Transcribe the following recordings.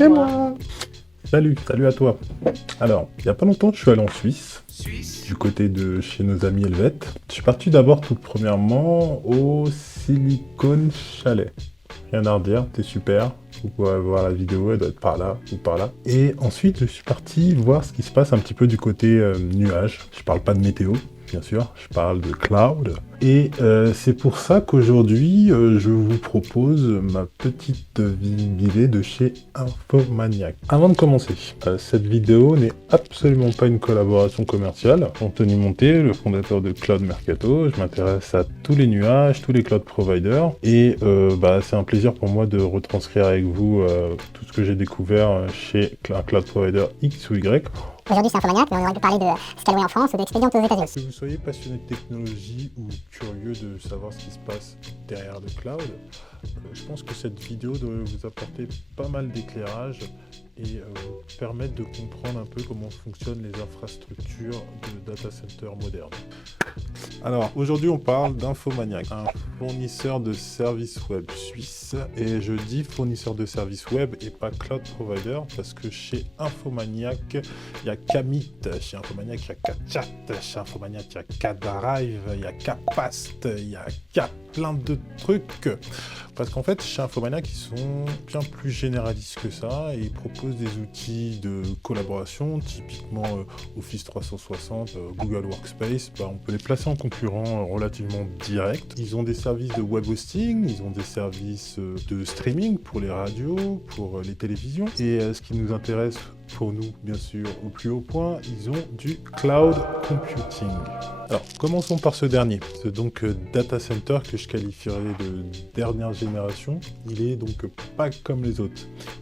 Et moi. Salut à toi. Alors, il n'y a pas longtemps, je suis allé en Suisse, du côté de chez nos amis helvètes. Je suis parti d'abord tout premièrement au Silicon Chalet. Rien à redire, t'es super. Vous pouvez voir la vidéo, elle doit être par là ou par là. Et ensuite, je suis parti voir ce qui se passe un petit peu du côté nuage. Je parle pas de météo, bien sûr, je parle de cloud. Et c'est pour ça qu'aujourd'hui, je vous propose ma petite idée de chez Infomaniac. Avant de commencer, cette vidéo n'est absolument pas une collaboration commerciale. Anthony Monté, le fondateur de Cloud Mercato, je m'intéresse à tous les nuages, tous les cloud providers. Et c'est un plaisir pour moi de retranscrire avec vous tout ce que j'ai découvert chez un cloud provider X ou Y. Aujourd'hui, c'est Infomaniac, mais on aurait pu parler de Scaleway en France ou d'Expedient aux États-Unis. Que vous soyez passionné de technologie ou curieux de savoir ce qui se passe derrière le cloud, je pense que cette vidéo doit vous apporter pas mal d'éclairage et vous permettre de comprendre un peu comment fonctionnent les infrastructures de data center modernes. Alors, aujourd'hui, on parle d'Infomaniac, un fournisseur de services web suisse. Et je dis fournisseur de services web et pas cloud provider parce que chez Infomaniac, il y a Kamit, chez Infomaniac, il y a Kachat, chez Infomaniac, il y a Kadrive, il y a Kapast, il y a plein de trucs. Parce qu'en fait, chez Infomaniac, ils sont bien plus généralistes que ça et ils proposent des outils de collaboration, typiquement Office 360, Google Workspace. On peut les placer en concurrent relativement direct. Ils ont des services de web hosting, ils ont des services de streaming pour les radios, pour les télévisions. Et ce qui nous intéresse pour nous, bien sûr, au plus haut point, ils ont du cloud computing. Alors, commençons par ce dernier. Ce donc data center que je qualifierais de dernière génération, il est donc pas comme les autres.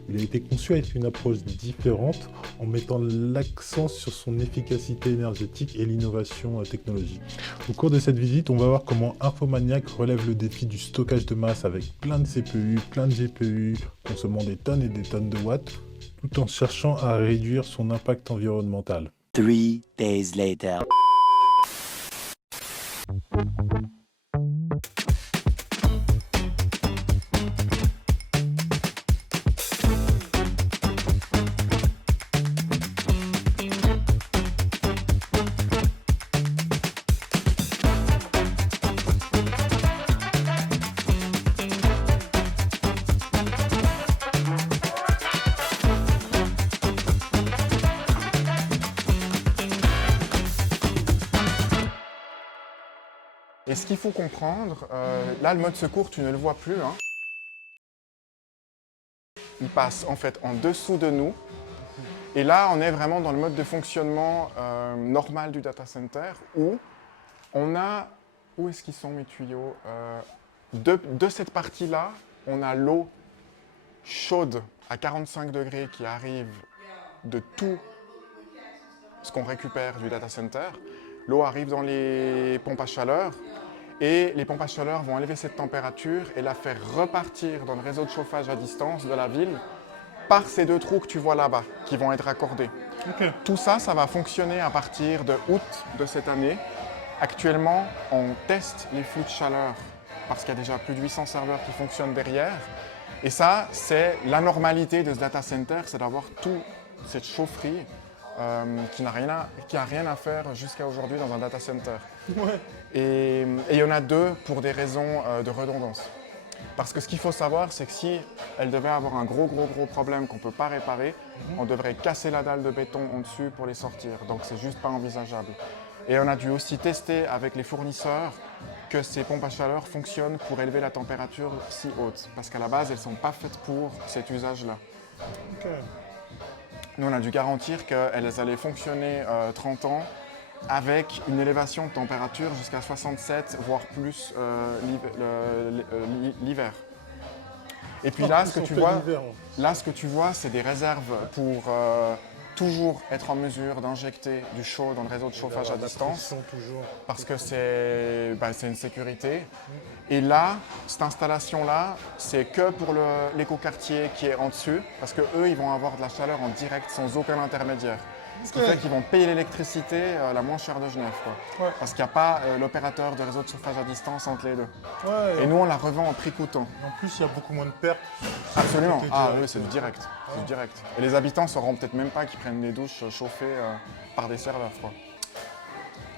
Il a été conçu avec une approche différente en mettant l'accent sur son efficacité énergétique et l'innovation technologique. Au cours de cette visite, on va voir comment Infomaniac relève le défi du stockage de masse avec plein de CPU, plein de GPU, consommant des tonnes et des tonnes de watts, tout en cherchant à réduire son impact environnemental. 3 days later. Et ce qu'il faut comprendre, là le mode secours tu ne le vois plus, hein. Il passe en fait en dessous de nous. Et là on est vraiment dans le mode de fonctionnement normal du data center où on a... Où est-ce qu'ils sont mes tuyaux? De cette partie-là, on a l'eau chaude à 45 degrés qui arrive de tout ce qu'on récupère du data center. L'eau arrive dans les pompes à chaleur et les pompes à chaleur vont élever cette température et la faire repartir dans le réseau de chauffage à distance de la ville par ces deux trous que tu vois là-bas qui vont être raccordés. Okay. Tout ça, ça va fonctionner à partir de août de cette année. Actuellement, on teste les flux de chaleur parce qu'il y a déjà plus de 800 serveurs qui fonctionnent derrière. Et ça, c'est la normalité de ce data center, c'est d'avoir toute cette chaufferie qui n'a rien à faire jusqu'à aujourd'hui dans un data center. Ouais. Et il y en a deux pour des raisons de redondance. Parce que ce qu'il faut savoir, c'est que si elle devait avoir un gros problème qu'on ne peut pas réparer, on devrait casser la dalle de béton en dessus pour les sortir. Donc c'est juste pas envisageable. Et on a dû aussi tester avec les fournisseurs que ces pompes à chaleur fonctionnent pour élever la température si haute. Parce qu'à la base, elles ne sont pas faites pour cet usage-là. Okay. Nous, on a dû garantir qu'elles allaient fonctionner 30 ans avec une élévation de température jusqu'à 67, voire plus l'hiver. Et puis là, ce que tu vois, c'est des réserves pour toujours être en mesure d'injecter du chaud dans le réseau de chauffage à distance. Parce que c'est une sécurité. Et là, cette installation-là, c'est que pour l'écoquartier qui est en dessus, parce qu'eux, ils vont avoir de la chaleur en direct sans aucun intermédiaire. Ce qui fait qu'ils vont payer l'électricité la moins chère de Genève. Quoi. Ouais. Parce qu'il n'y a pas l'opérateur de réseau de chauffage à distance entre les deux. Ouais, Et nous, on la revend en prix coûtant. en plus, il y a beaucoup moins de pertes. Absolument. C'était Ah direct. oui, c'est du direct. C'est du direct. Et les habitants ne sauront peut-être même pas qu'ils prennent des douches chauffées par des serveurs. Quoi.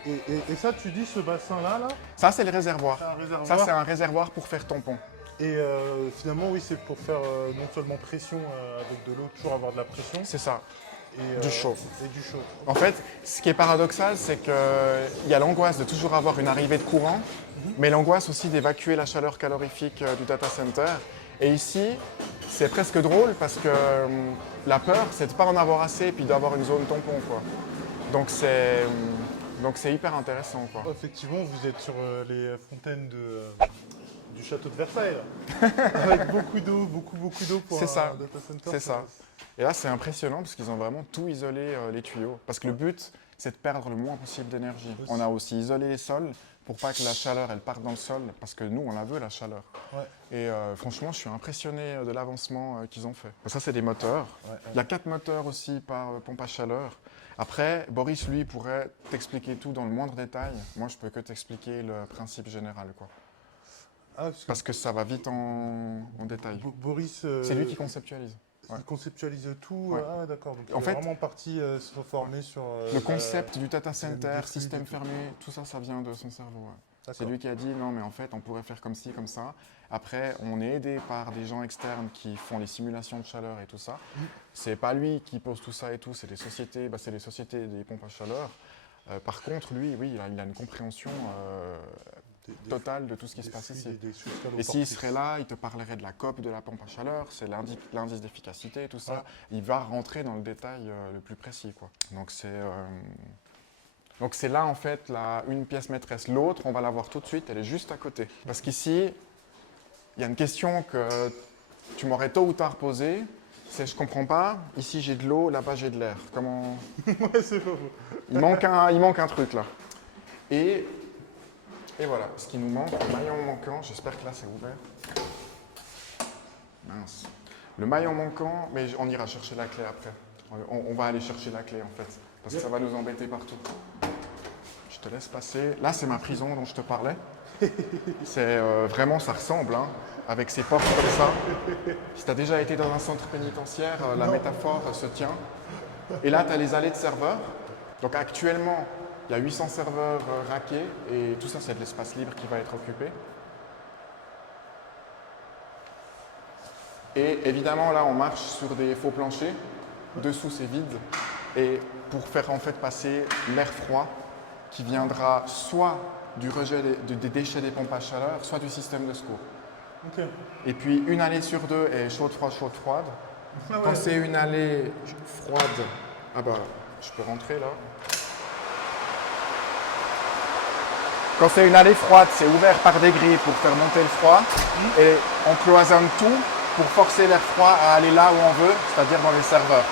Et ça, tu dis ce bassin-là, là, Ça, c'est le réservoir. c'est un réservoir. Ça, c'est un réservoir pour faire tampon. Et finalement, oui, c'est pour faire non seulement pression avec de l'eau, toujours avoir de la pression. C'est ça. Et, Du chaud. Et du chaud. En fait, ce qui est paradoxal, c'est qu'il y a l'angoisse de toujours avoir une arrivée de courant, mais l'angoisse aussi d'évacuer la chaleur calorifique du data center. Et ici, c'est presque drôle parce que la peur, c'est de ne pas en avoir assez et puis d'avoir une zone tampon. Quoi. Donc c'est hyper intéressant. Quoi. Effectivement, vous êtes sur les fontaines du château de Versailles, là. Avec beaucoup d'eau, beaucoup d'eau pour C'est ça. un data center. C'est ça. Et là, c'est impressionnant parce qu'ils ont vraiment tout isolé les tuyaux. Parce que le but, c'est de perdre le moins possible d'énergie. On a aussi isolé les sols pour pas que la chaleur, elle parte dans le sol. Parce que nous, on la veut, la chaleur. Ouais. Et franchement, je suis impressionné de l'avancement qu'ils ont fait. Ça, c'est des moteurs. Ouais, ouais. Il y a 4 moteurs aussi par pompe à chaleur. Après, Boris, lui, pourrait t'expliquer tout dans le moindre détail. Moi, je peux que t'expliquer le principe général, quoi. Ah, Parce que ça va vite en détail. Boris, C'est lui qui conceptualise. il ouais. conceptualise tout. Ouais. Ah, d'accord. Donc, En il fait, est vraiment parti se former sur Le concept du data center, l'industrie, système tout. fermé, tout ça, ça vient de son cerveau. Ouais. C'est D'accord. lui qui a dit non, mais en fait, on pourrait faire comme ci, comme ça. Après, on est aidé par des gens externes qui font les simulations de chaleur et tout ça. C'est pas lui qui pose tout ça et tout, c'est les sociétés, c'est les sociétés des pompes à chaleur. Par contre, lui, oui, il a une compréhension Des- totale de tout ce qui se des passe flux, ici. des choses Et s'il caloportiques. serait là, il te parlerait de la COP de la pompe à chaleur, c'est l'indice d'efficacité, tout ça. Il va rentrer dans le détail le plus précis, quoi. Donc c'est là, en fait, une pièce maîtresse. L'autre, on va la voir tout de suite, elle est juste à côté. Parce qu'ici, il y a une question que tu m'aurais tôt ou tard posée, c'est je comprends pas, ici j'ai de l'eau, là-bas j'ai de l'air. Comment... Ouais, c'est pas faux. il manque un truc, là. Et voilà, ce qui nous manque, le maillon manquant, j'espère que là c'est ouvert. Mince. Le maillon manquant, mais on ira chercher la clé après. On va aller chercher la clé, en fait, parce que ça va nous embêter partout. Je te laisse passer. Là, c'est ma prison dont je te parlais. C'est vraiment, ça ressemble, hein, avec ces portes comme ça. Si tu as déjà été dans un centre pénitentiaire, la métaphore se tient. Et là, tu as les allées de serveurs. Donc actuellement, il y a 800 serveurs rackés et tout ça, c'est de l'espace libre qui va être occupé. Et évidemment, là, on marche sur des faux planchers. Dessous, c'est vide. Et pour faire en fait passer l'air froid qui viendra soit du rejet des déchets des pompes à chaleur, soit du système de secours. Ok. Et puis, une allée sur deux est chaude-froide, chaude-froide. Ah ouais. Quand c'est une allée froide, ah bah, je peux rentrer là. Quand c'est une allée froide, c'est ouvert par des grilles pour faire monter le froid. Et on cloisonne tout pour forcer l'air froid à aller là où on veut, c'est-à-dire dans les serveurs.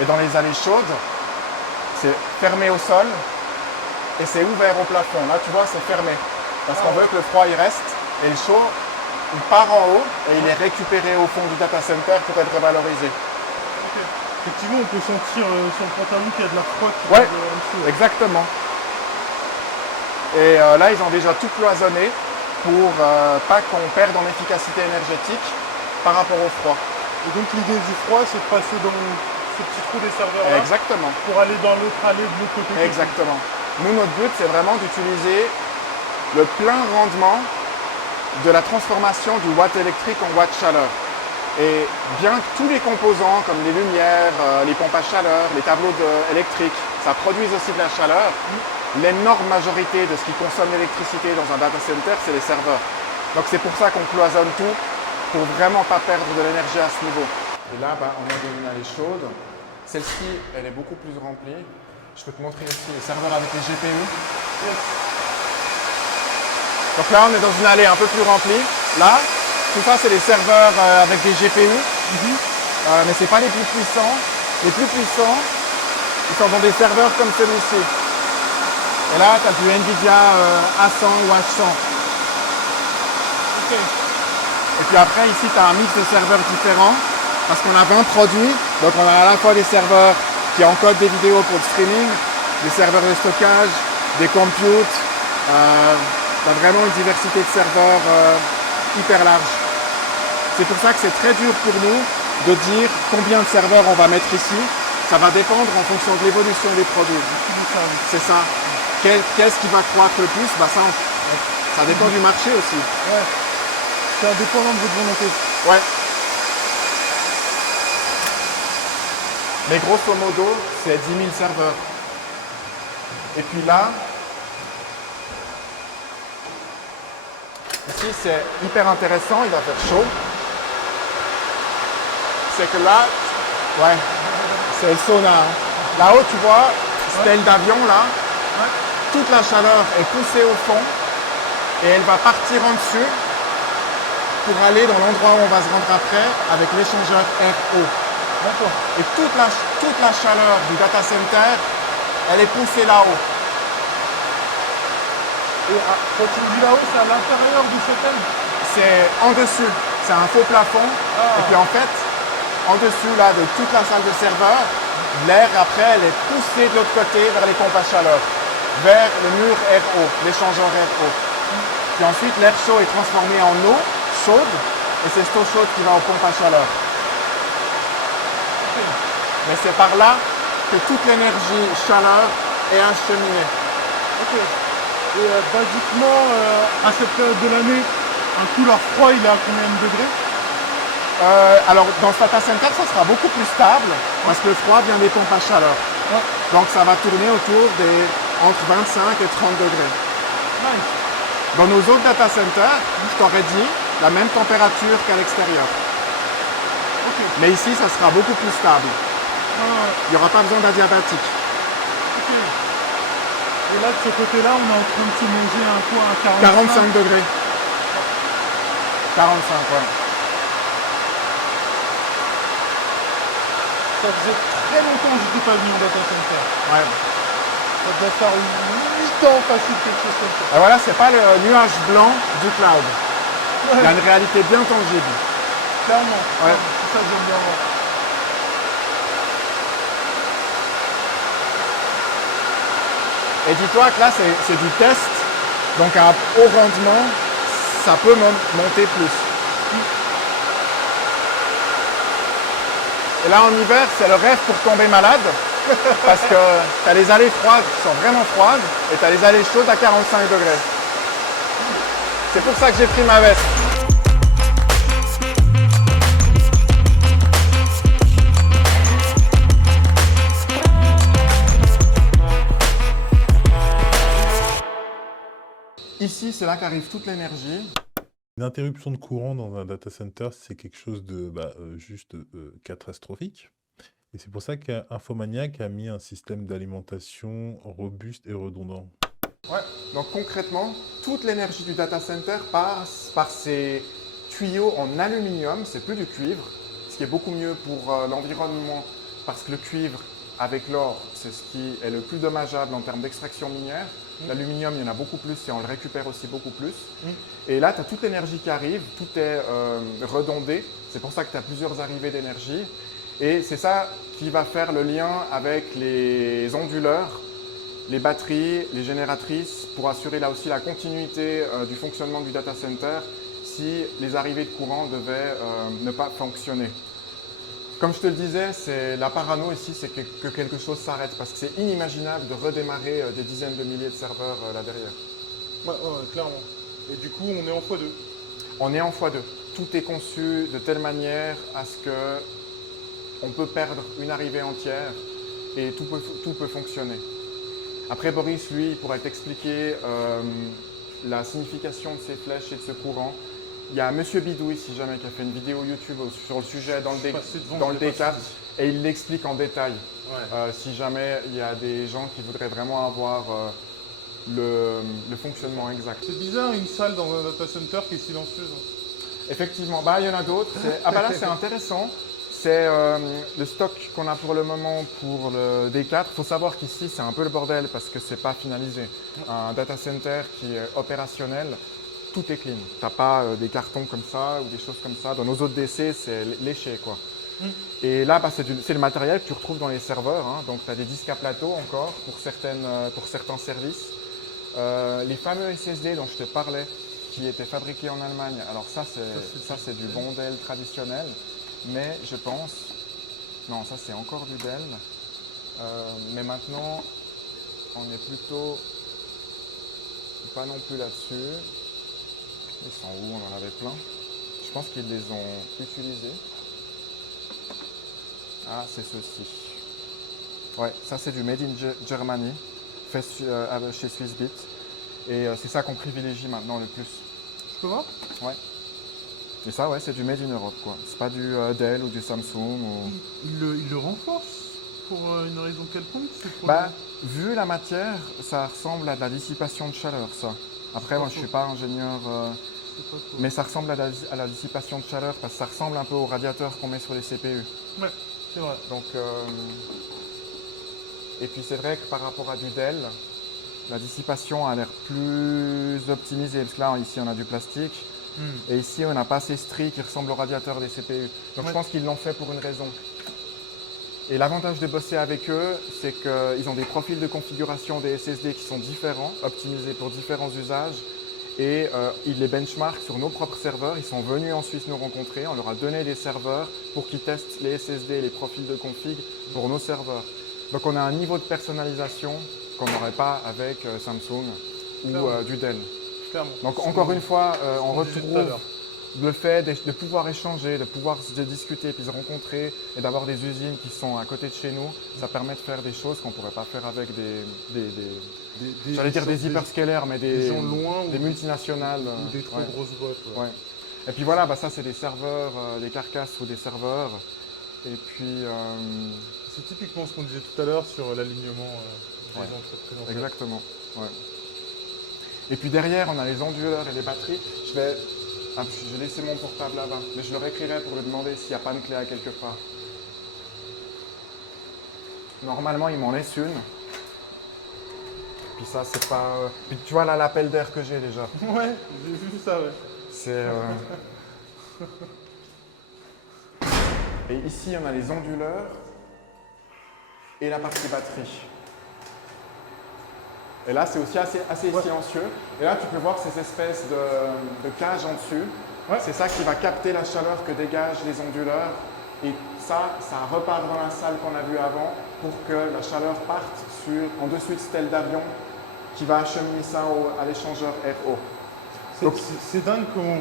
Et dans les allées chaudes, c'est fermé au sol et c'est ouvert au plafond. Là, tu vois, c'est fermé. Parce qu'on veut que le froid, il reste. Et le chaud, il part en haut et il est récupéré au fond du data center pour être revalorisé. Ok. Effectivement, on peut sentir sur le pantalon qu'il y a de la froid qui Ouais. vient en dessous. Exactement. Et là, ils ont déjà tout cloisonné pour pas qu'on perde en efficacité énergétique par rapport au froid. Et donc l'idée du froid, c'est de passer dans ce petit trou des serveurs là Exactement. pour aller dans l'autre allée de l'autre côté. Exactement. Nous, notre but, c'est vraiment d'utiliser le plein rendement de la transformation du watt électrique en watt chaleur. Et bien que tous les composants, comme les lumières, les pompes à chaleur, les tableaux électriques, ça produise aussi de la chaleur, l'énorme majorité de ce qui consomme l'électricité dans un data center, c'est les serveurs. Donc c'est pour ça qu'on cloisonne tout, pour vraiment pas perdre de l'énergie à ce niveau. Et là, on a une allée chaude. Celle-ci, elle est beaucoup plus remplie. Je peux te montrer ici les serveurs avec les GPU. Donc là, on est dans une allée un peu plus remplie. Là, tout ça, c'est les serveurs avec des GPU. Mais ce n'est pas les plus puissants. Les plus puissants, ils sont dans des serveurs comme celui-ci. Et là, tu as du NVIDIA A100 ou H100. Ok. Et puis après, ici, tu as un mix de serveurs différents. Parce qu'on a 20 produits. Donc on a à la fois des serveurs qui qui encode des vidéos pour le streaming, des serveurs de stockage, des computes. Tu as vraiment une diversité de serveurs hyper large. C'est pour ça que c'est très dur pour nous de dire combien de serveurs on va mettre ici. Ça va dépendre en fonction de l'évolution des produits. C'est ça. Qu'est-ce qui va croître le plus? Ça dépend du marché aussi. Ouais. C'est indépendant de votre volonté. Ouais. Mais grosso modo, c'est 10 000 serveurs. Et puis là, ici c'est hyper intéressant, il va faire chaud. C'est que là, ouais, c'est le sauna. Là-haut, tu vois, stèle d'avion là, toute la chaleur est poussée au fond et elle va partir en dessus pour aller dans l'endroit où on va se rendre après avec l'échangeur air-eau. D'accord. Et toute la chaleur du data center, elle est poussée là-haut. Et quand tu me dis là-haut, c'est à l'intérieur du châtel? C'est en dessus, c'est un faux plafond. Et puis en fait, en dessous là de toute la salle de serveur, l'air après elle est poussée de l'autre côté vers les pompes à chaleur, vers le mur air-eau, l'échangeur air-eau. Puis ensuite l'air chaud est transformé en eau chaude et c'est cette eau chaude qui va aux pompes à chaleur. Mais c'est par là que toute l'énergie chaleur est acheminée. Ok. Et basiquement, à cette période de l'année, un cooler froid, il est à combien de degrés? Alors dans ce data center, ça sera beaucoup plus stable parce que le froid vient des pompes à chaleur. Ouais. Donc ça va tourner autour des entre 25 et 30 degrés. Nice. Dans nos autres data centers, je t'aurais dit la même température qu'à l'extérieur. Ok. Mais ici, ça sera beaucoup plus stable. Il n'y aura pas besoin d'adiabatique. Ok. Et là, de ce côté-là, on est en train de se manger un quoi, un 45 degrés. 45, ouais. Ça faisait très longtemps que je n'étais pas venu en data center. Ouais. Ça devait faire 8 ans facile, quelque chose comme ça. Et voilà, c'est pas le nuage blanc du cloud. Il y a une réalité bien tangible. Clairement. Ouais. C'est ça que j'aime bien voir. Et dis-toi que là, c'est du test. Donc à haut rendement, ça peut monter plus. Et là, en hiver, c'est le rêve pour tomber malade. Parce que tu as les allées froides qui sont vraiment froides et tu as les allées chaudes à 45 degrés. C'est pour ça que j'ai pris ma veste. Ici, c'est là qu'arrive toute l'énergie. Une interruption de courant dans un data center, c'est quelque chose de juste catastrophique. Et c'est pour ça qu'Infomaniac a mis un système d'alimentation robuste et redondant. Ouais. Donc concrètement, toute l'énergie du data center passe par ces tuyaux en aluminium, c'est plus du cuivre, ce qui est beaucoup mieux pour l'environnement parce que le cuivre avec l'or, c'est ce qui est le plus dommageable en termes d'extraction minière. L'aluminium, il y en a beaucoup plus et on le récupère aussi beaucoup plus. Et là, tu as toute l'énergie qui arrive, tout est redondé. C'est pour ça que tu as plusieurs arrivées d'énergie. Et c'est ça qui va faire le lien avec les onduleurs, les batteries, les génératrices, pour assurer là aussi la continuité du fonctionnement du data center si les arrivées de courant devaient ne pas fonctionner. Comme je te le disais, la parano ici, c'est que quelque chose s'arrête parce que c'est inimaginable de redémarrer des dizaines de milliers de serveurs là derrière. Ouais, clairement. Et du coup, on est en x2. On est en x2. Tout est conçu de telle manière à ce que on peut perdre une arrivée entière et tout peut fonctionner. Après, Boris, lui, il pourrait t'expliquer la signification de ces flèches et de ce courant. Il y a Monsieur Bidouille, si jamais, qui a fait une vidéo YouTube sur le sujet dans le D4 et il l'explique en détail. Ouais. Si jamais il y a des gens qui voudraient vraiment avoir le fonctionnement exact. C'est bizarre une salle dans un data center qui est silencieuse. Effectivement, il y en a d'autres. Ah bah là c'est intéressant. C'est le stock qu'on a pour le moment pour le D4. Il faut savoir qu'ici c'est un peu le bordel parce que c'est pas finalisé. Un data center qui est opérationnel, tout est clean. Tu n'as pas des cartons comme ça ou des choses comme ça. Dans nos autres DC, c'est léché quoi. Et là, bah, c'est le matériel que tu retrouves dans les serveurs. Hein. Donc, tu as des disques à plateau encore pour certains services. Les fameux SSD dont je te parlais, qui étaient fabriqués en Allemagne. Alors ça, c'est du bon Dell traditionnel. Mais je pense... Non, ça, c'est encore du Dell. Mais maintenant, on est plutôt... Pas non plus là-dessus. Ils sont où? On en avait plein. Je pense qu'ils les ont utilisés. Ah, c'est ceci. Ouais, ça c'est du Made in Germany, fait chez Swissbit. Et c'est ça qu'on privilégie maintenant le plus. Je peux voir? Ouais. Et ça, ouais, c'est du Made in Europe, quoi. C'est pas du Dell ou du Samsung. Ou... Il le renforce pour une raison quelconque? Bah, vu la matière, ça ressemble à de la dissipation de chaleur, ça. Après, moi, je suis pas ingénieur, mais ça ressemble à la dissipation de chaleur parce que ça ressemble un peu au radiateur qu'on met sur les CPU. Ouais, c'est vrai. Donc, et puis c'est vrai que par rapport à du Dell, la dissipation a l'air plus optimisée parce que là, ici, on a du plastique. Et ici, on n'a pas ces stries qui ressemblent au radiateur des CPU. Donc, je pense qu'ils l'ont fait pour une raison. Et l'avantage de bosser avec eux, c'est qu'ils ont des profils de configuration des SSD qui sont différents, optimisés pour différents usages. Et ils les benchmarkent sur nos propres serveurs. Ils sont venus en Suisse nous rencontrer. On leur a donné des serveurs pour qu'ils testent les SSD et les profils de config pour nos serveurs. Donc on a un niveau de personnalisation qu'on n'aurait pas avec Samsung ou du Dell. Clairement. Donc encore une fois, on retrouve le fait de pouvoir échanger, de pouvoir se discuter, puis se rencontrer et d'avoir des usines qui sont à côté de chez nous. Ça permet de faire des choses qu'on ne pourrait pas faire avec j'allais dire des hyperscalers, mais des gens loin des multinationales. Ou des trop grosses boîtes. Ouais. Et puis voilà, bah ça c'est des serveurs, des carcasses ou des serveurs. Et puis... c'est typiquement ce qu'on disait tout à l'heure sur l'alignement des Ouais. entreprises. Exactement. Ouais. Et puis derrière, on a les onduleurs et les batteries. Je vais laisser mon portable là-bas, mais je leur écrirai pour lui demander s'il n'y a pas une clé à quelque part. Normalement, il m'en laisse une. Puis ça, c'est pas... Puis tu vois là l'appel d'air que j'ai déjà. Ouais, j'ai vu ça, ouais. C'est... Et ici, on a les onduleurs et la partie batterie. Et là, c'est aussi assez silencieux. Et là, tu peux voir ces espèces de cages en dessus. Ouais. C'est ça qui va capter la chaleur que dégagent les onduleurs. Et ça repart dans la salle qu'on a vue avant pour que la chaleur parte en dessus de stèle d'avion qui va acheminer ça à l'échangeur RO. C'est dingue comment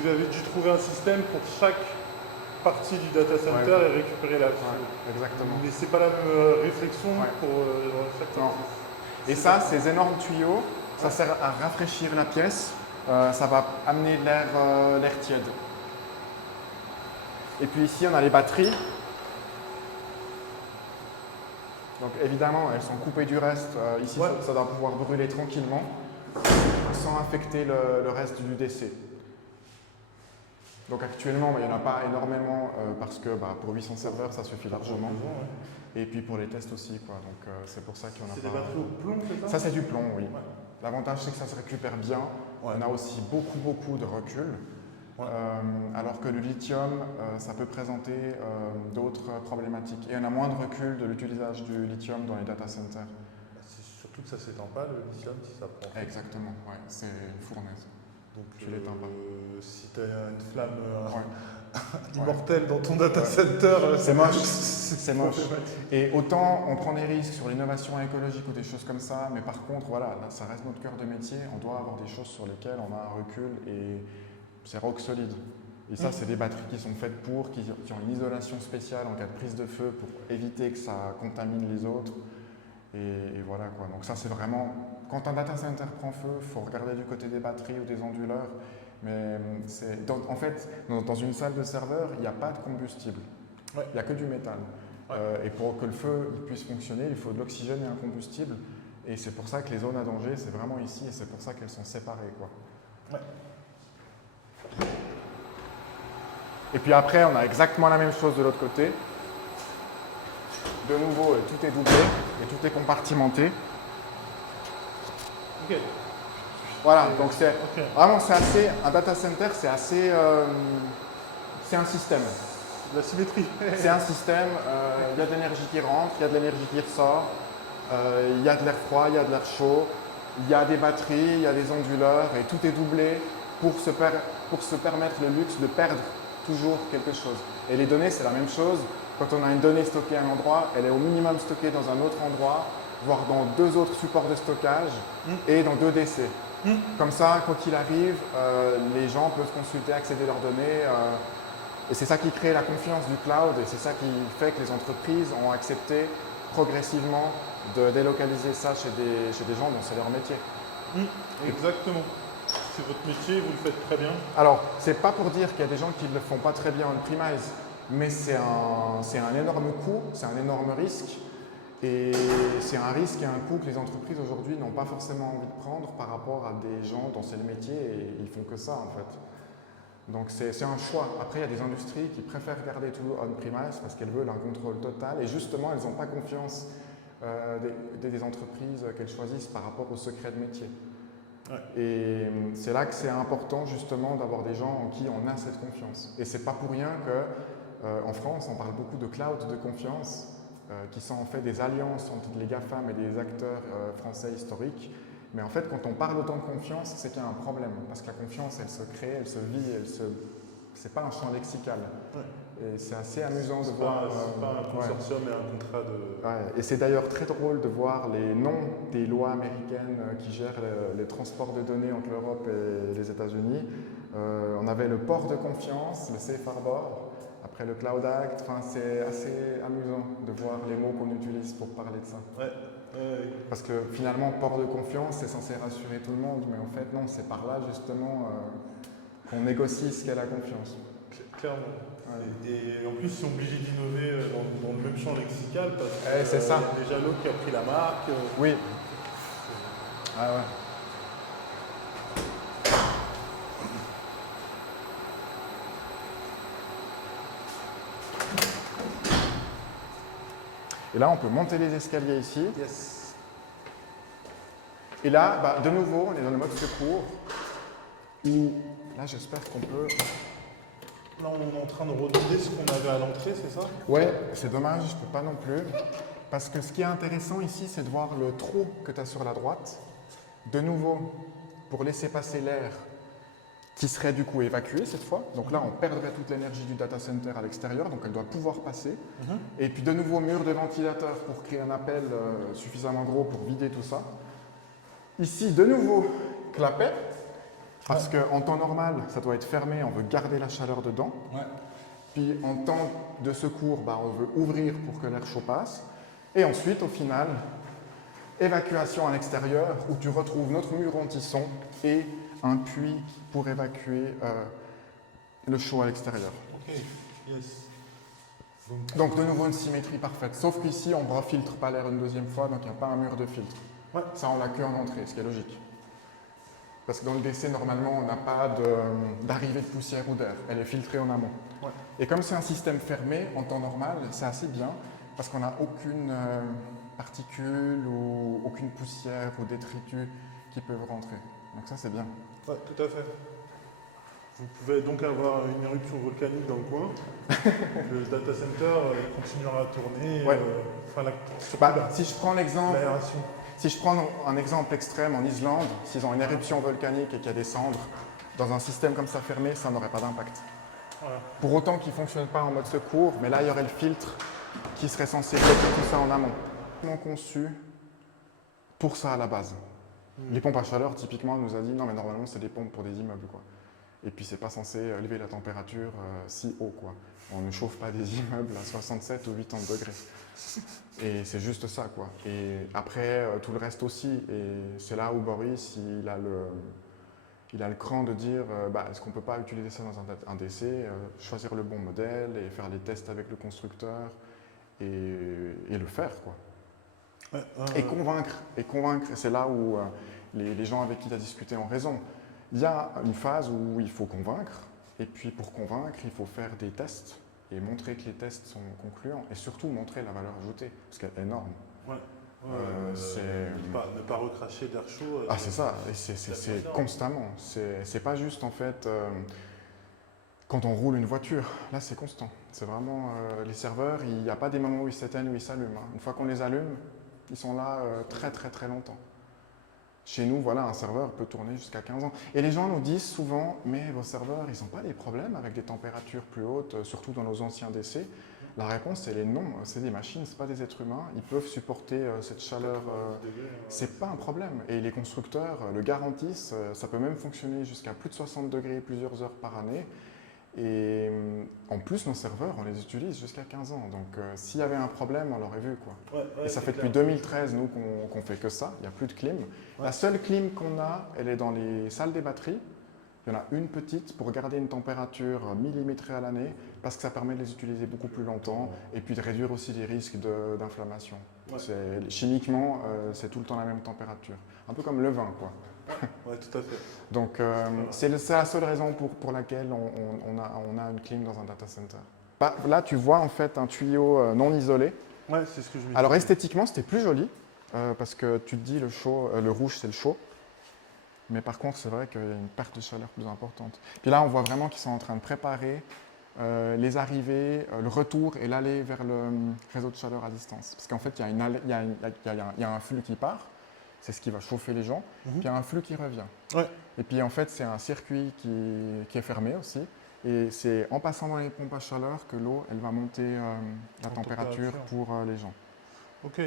vous avez dû trouver un système pour chaque partie du data center et récupérer la fuel. Ouais, exactement. Mais c'est pas la même réflexion pour chaque Non. partie. Et ça, ces énormes tuyaux, ça sert à rafraîchir la pièce. Ça va amener de l'air tiède. Et puis ici, on a les batteries. Donc évidemment, elles sont coupées du reste. Ici, ça doit pouvoir brûler tranquillement sans affecter le reste du DC. Donc actuellement, il n'y en a pas énormément parce que pour 800 serveurs, ça suffit largement. Et puis pour les tests aussi, quoi. Donc c'est pour ça qu'il y en a pas. C'est des batteries au plomb, c'est ça? Ça, c'est du plomb, oui. Ouais. L'avantage, c'est que ça se récupère bien. Ouais. On a aussi beaucoup de recul. Ouais. Alors que le lithium, ça peut présenter d'autres problématiques. Et on a moins de recul de l'utilisation du lithium dans les data centers. C'est surtout que ça ne s'étend pas, le lithium, si ça prend. Exactement, ouais, c'est une fournaise. Donc tu l'éteins pas. Si tu as une flamme Ouais. immortelle dans ton data center, c'est moche. C'est moche. Et autant on prend des risques sur l'innovation écologique ou des choses comme ça, mais par contre, voilà, là, ça reste notre cœur de métier. On doit avoir des choses sur lesquelles on a un recul et c'est rock solide. Et ça, c'est des batteries qui sont faites qui ont une isolation spéciale en cas de prise de feu pour éviter que ça contamine les autres. Et voilà quoi. Donc ça, c'est vraiment... Quand un data center prend feu, il faut regarder du côté des batteries ou des onduleurs. Mais en fait, dans une salle de serveur, il n'y a pas de combustible. Il n'y a que du métal. Et pour que le feu puisse fonctionner, il faut de l'oxygène et un combustible. Et c'est pour ça que les zones à danger, c'est vraiment ici. Et c'est pour ça qu'elles sont séparées, quoi. Et puis après, on a exactement la même chose de l'autre côté. De nouveau, tout est doublé et tout est compartimenté. Ok. Voilà, donc c'est vraiment un data center, c'est assez, c'est un système. La symétrie. C'est un système, il y a de l'énergie qui rentre, il y a de l'énergie qui ressort, il y a de l'air froid, il y a de l'air chaud, il y a des batteries, il y a des onduleurs et tout est doublé pour se permettre le luxe de perdre toujours quelque chose. Et les données, c'est la même chose. Quand on a une donnée stockée à un endroit, elle est au minimum stockée dans un autre endroit, voire dans 2 autres supports de stockage et dans 2 DC. Comme ça, quoi qu'il arrive, les gens peuvent consulter, accéder à leurs données. Et c'est ça qui crée la confiance du cloud et c'est ça qui fait que les entreprises ont accepté progressivement de délocaliser ça chez des gens dont c'est leur métier. Exactement. C'est votre métier, vous le faites très bien. Alors, c'est pas pour dire qu'il y a des gens qui ne le font pas très bien on-premise, mais c'est un énorme coût, c'est un énorme risque. Et c'est un risque et un coût que les entreprises aujourd'hui n'ont pas forcément envie de prendre par rapport à des gens dont c'est le métier et ils font que ça en fait. Donc c'est un choix. Après, il y a des industries qui préfèrent garder tout on-premise parce qu'elles veulent un contrôle total et justement, elles n'ont pas confiance des entreprises qu'elles choisissent par rapport au secret de métier. Ouais. Et c'est là que c'est important justement d'avoir des gens en qui on a cette confiance. Et c'est pas pour rien qu'en France, on parle beaucoup de cloud de confiance, qui sont en fait des alliances entre les GAFAM et des acteurs français historiques. Mais en fait, quand on parle autant de confiance, c'est qu'il y a un problème. Parce que la confiance, elle se crée, elle se vit, c'est pas un champ lexical. Ouais. Et c'est assez amusant de voir… C'est pas un consortium et un contrat de… Ouais. Et c'est d'ailleurs très drôle de voir les noms des lois américaines qui gèrent les transports de données entre l'Europe et les États-Unis. On avait le port de confiance, le Safe Harbor, après le Cloud Act. Enfin, c'est assez amusant de voir les mots qu'on utilise pour parler de ça. Ouais. Parce que finalement, port de confiance, c'est censé rassurer tout le monde, mais en fait, non, c'est par là justement qu'on négocie ce qu'est la confiance. Clairement. Ouais. Et en plus, ils sont obligés d'innover dans le même champ lexical parce que c'est ça. Y a déjà l'autre qui a pris la marque. Oui. Ah ouais. Et là, on peut monter les escaliers ici. Yes. Et là, de nouveau, on est dans le mode secours. Où, là, j'espère qu'on peut… Là, on est en train de redonner ce qu'on avait à l'entrée, c'est ça? Ouais, c'est dommage, je ne peux pas non plus. Parce que ce qui est intéressant ici, c'est de voir le trou que tu as sur la droite. De nouveau, pour laisser passer l'air qui serait du coup évacué cette fois. Donc là, on perdrait toute l'énergie du data center à l'extérieur, donc elle doit pouvoir passer. Et puis de nouveau, mur de ventilateur pour créer un appel suffisamment gros pour vider tout ça. Ici, de nouveau, clapet. Parce qu'en temps normal, ça doit être fermé, on veut garder la chaleur dedans. Ouais. Puis en temps de secours, on veut ouvrir pour que l'air chaud passe. Et ensuite, au final, évacuation à l'extérieur, où tu retrouves notre mur anti-son et un puits pour évacuer le chaud à l'extérieur. Ok, yes. Donc de nouveau une symétrie parfaite. Sauf qu'ici, on ne refiltre pas l'air une deuxième fois, donc il n'y a pas un mur de filtre. Ouais. Ça, on l'a que en entrée, ce qui est logique. Parce que dans le DC, normalement, on n'a pas d'arrivée de poussière ou d'air. Elle est filtrée en amont. Ouais. Et comme c'est un système fermé, en temps normal, c'est assez bien, parce qu'on n'a aucune particule ou aucune poussière ou détritus qui peuvent rentrer. Donc ça, c'est bien. Ouais, tout à fait. Vous pouvez donc avoir une éruption volcanique dans le coin. Le data center continuera à tourner. Ouais. Si je prends l'exemple… L'aération. Si je prends un exemple extrême en Islande, s'ils ont une éruption volcanique et qu'il y a des cendres, dans un système comme ça fermé, ça n'aurait pas d'impact. Voilà. Pour autant qu'il ne fonctionne pas en mode secours, mais là, il y aurait le filtre qui serait censé bloquer tout ça en amont. Conçu pour ça à la base. Les pompes à chaleur, typiquement, on nous a dit non, mais normalement, c'est des pompes pour des immeubles, quoi. Et puis, c'est pas censé élever la température si haut, quoi. On ne chauffe pas des immeubles à 67 ou 80 degrés. Et c'est juste ça, quoi. Et après, tout le reste aussi. Et c'est là où Boris, il a le cran de dire est-ce qu'on ne peut pas utiliser ça dans un DC, choisir le bon modèle et faire les tests avec le constructeur et le faire, quoi. Et convaincre. Et c'est là où les gens avec qui tu as discuté ont raison. Il y a une phase où il faut convaincre, et puis pour convaincre, il faut faire des tests et montrer que les tests sont concluants, et surtout montrer la valeur ajoutée, parce qu'elle est énorme. Ouais. Ne pas recracher d'air chaud. C'est ça, et c'est constamment. C'est pas juste en fait… Quand on roule une voiture, là c'est constant. C'est vraiment les serveurs, il n'y a pas des moments où ils s'éteignent ou ils s'allument. Hein. Une fois qu'on les allume, ils sont là très très très longtemps. Chez nous, voilà, un serveur peut tourner jusqu'à 15 ans. Et les gens nous disent souvent, mais vos serveurs, ils n'ont pas des problèmes avec des températures plus hautes, surtout dans nos anciens DC. La réponse, elle est non. C'est des machines, ce pas des êtres humains. Ils peuvent supporter cette chaleur. C'est pas un problème. Et les constructeurs le garantissent. Ça peut même fonctionner jusqu'à plus de 60 degrés plusieurs heures par année. Et en plus, nos serveurs, on les utilise jusqu'à 15 ans. Donc, s'il y avait un problème, on l'aurait vu, quoi. Et ça fait depuis 2013, nous, qu'on fait que ça. Il n'y a plus de clim. La seule clim qu'on a, elle est dans les salles des batteries. Il y en a une petite pour garder une température millimétrée à l'année, parce que ça permet de les utiliser beaucoup plus longtemps et puis de réduire aussi les risques d'inflammation. Chimiquement, c'est tout le temps la même température. Un peu comme le vin, quoi. Ouais, tout à fait. Donc, c'est la seule raison pour laquelle on a une clim dans un data center. Là, tu vois en fait un tuyau non isolé. Ouais, c'est ce que je me Alors, disais. esthétiquement, c'était plus joli, parce que tu te dis le rouge, c'est le chaud. Mais par contre, c'est vrai qu'il y a une perte de chaleur plus importante. Puis là, on voit vraiment qu'ils sont en train de préparer les arrivées, le retour et l'aller vers le réseau de chaleur à distance. Parce qu'en fait, il y a un flux qui part, c'est ce qui va chauffer les gens, puis il y a un flux qui revient. Ouais. Et puis en fait, c'est un circuit qui est fermé aussi. Et c'est en passant dans les pompes à chaleur que l'eau, elle va monter la température pour les gens. Ok.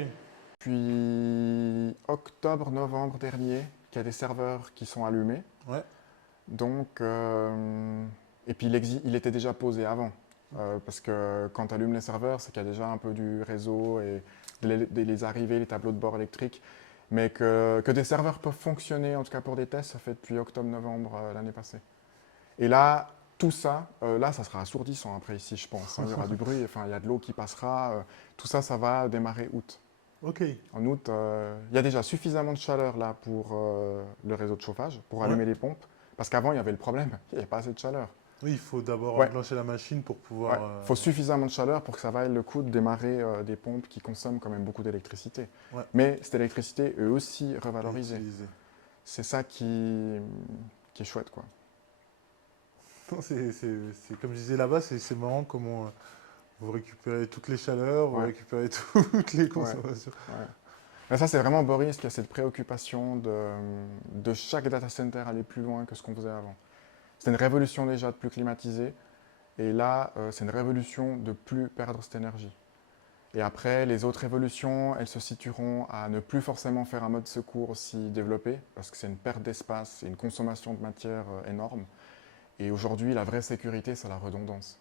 Puis octobre, novembre dernier, il y a des serveurs qui sont allumés. Ouais. Donc, et puis il était déjà posé avant. Parce que quand tu allumes les serveurs, c'est qu'il y a déjà un peu du réseau et les arrivées, les tableaux de bord électriques. Mais que des serveurs peuvent fonctionner, en tout cas pour des tests, ça fait depuis octobre-novembre l'année passée. Et là, tout ça, là, ça sera assourdissant après ici, je pense. Hein. Il y aura du bruit, enfin, il y a de l'eau qui passera. Tout ça, ça va démarrer août. Ok. En août, il y a déjà suffisamment de chaleur là pour le réseau de chauffage, pour allumer les pompes. Parce qu'avant, il y avait le problème, il n'y avait pas assez de chaleur. Oui, il faut d'abord Ouais. enclencher la machine pour pouvoir... Il faut suffisamment de chaleur pour que ça vaille le coup de démarrer des pompes qui consomment quand même beaucoup d'électricité. Ouais. Mais cette électricité est aussi revalorisée. utiliser. C'est ça qui est chouette, quoi. Non, c'est comme je disais là-bas, c'est marrant comment vous récupérez toutes les chaleurs, vous Ouais. récupérez toutes les consommations. Ouais. Mais ça, c'est vraiment Boris qui a cette préoccupation de chaque data center aller plus loin que ce qu'on faisait avant. C'était une révolution déjà de plus climatiser. Et là, c'est une révolution de plus perdre cette énergie. Et après, les autres révolutions, elles se situeront à ne plus forcément faire un mode secours aussi développé, parce que c'est une perte d'espace et une consommation de matière énorme. Et aujourd'hui, la vraie sécurité, c'est la redondance.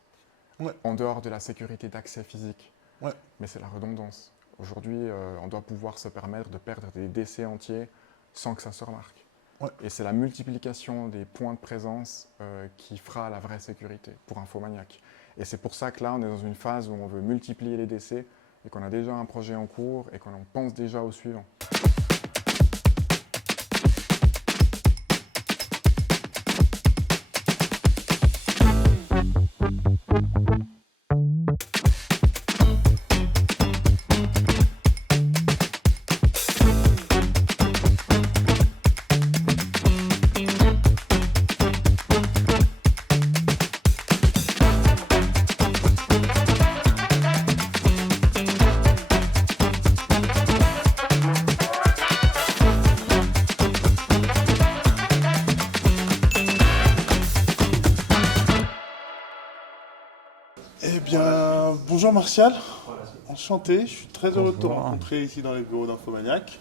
Ouais. En dehors de la sécurité d'accès physique. Ouais. Mais c'est la redondance. Aujourd'hui, on doit pouvoir se permettre de perdre des décès entiers sans que ça se remarque. Ouais. Et c'est la multiplication des points de présence qui fera la vraie sécurité pour Infomaniac. Et c'est pour ça que là, on est dans une phase où on veut multiplier les décès et qu'on a déjà un projet en cours et qu'on pense déjà au suivant. Eh bien, bonjour Martial, enchanté, je suis très heureux de te rencontrer ici dans les bureaux d'Infomaniac.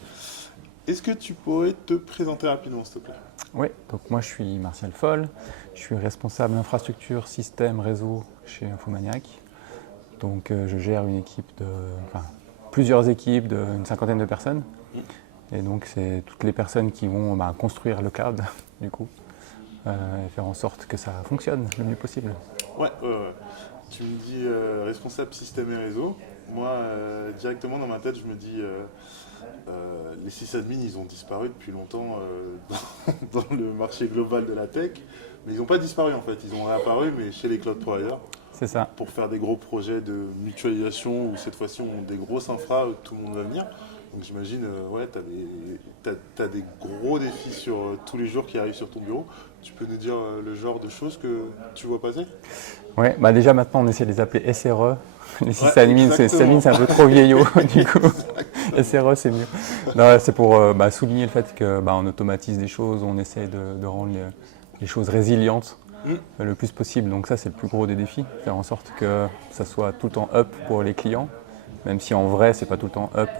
Est-ce que tu pourrais te présenter rapidement, s'il te plaît? Oui, donc moi je suis Martial Foll, je suis responsable infrastructure, système, réseau chez Infomaniac. Donc je gère une équipe plusieurs équipes d'une cinquantaine de personnes. Et donc c'est toutes les personnes qui vont construire le cloud, du coup, et faire en sorte que ça fonctionne le mieux possible. Ouais. Tu me dis responsable système et réseau. Moi, directement dans ma tête, je me dis les sysadmins, ils ont disparu depuis longtemps dans le marché global de la tech. Mais ils n'ont pas disparu en fait, ils ont réapparu, mais chez les cloud providers. C'est ça. Pour faire des gros projets de mutualisation où cette fois-ci on a des grosses infras où tout le monde va venir. Donc j'imagine, ouais, t'as des gros défis sur tous les jours qui arrivent sur ton bureau. Tu peux nous dire le genre de choses que tu vois passer? Ouais, bah déjà maintenant on essaie de les appeler SRE. Les exactement. sysadmins c'est un peu trop vieillot du coup. SRE c'est mieux. Non, c'est pour souligner le fait que on automatise des choses, on essaie de rendre les choses résilientes le plus possible. Donc ça c'est le plus gros des défis, faire en sorte que ça soit tout le temps up pour les clients. Même si en vrai, c'est pas tout le temps up,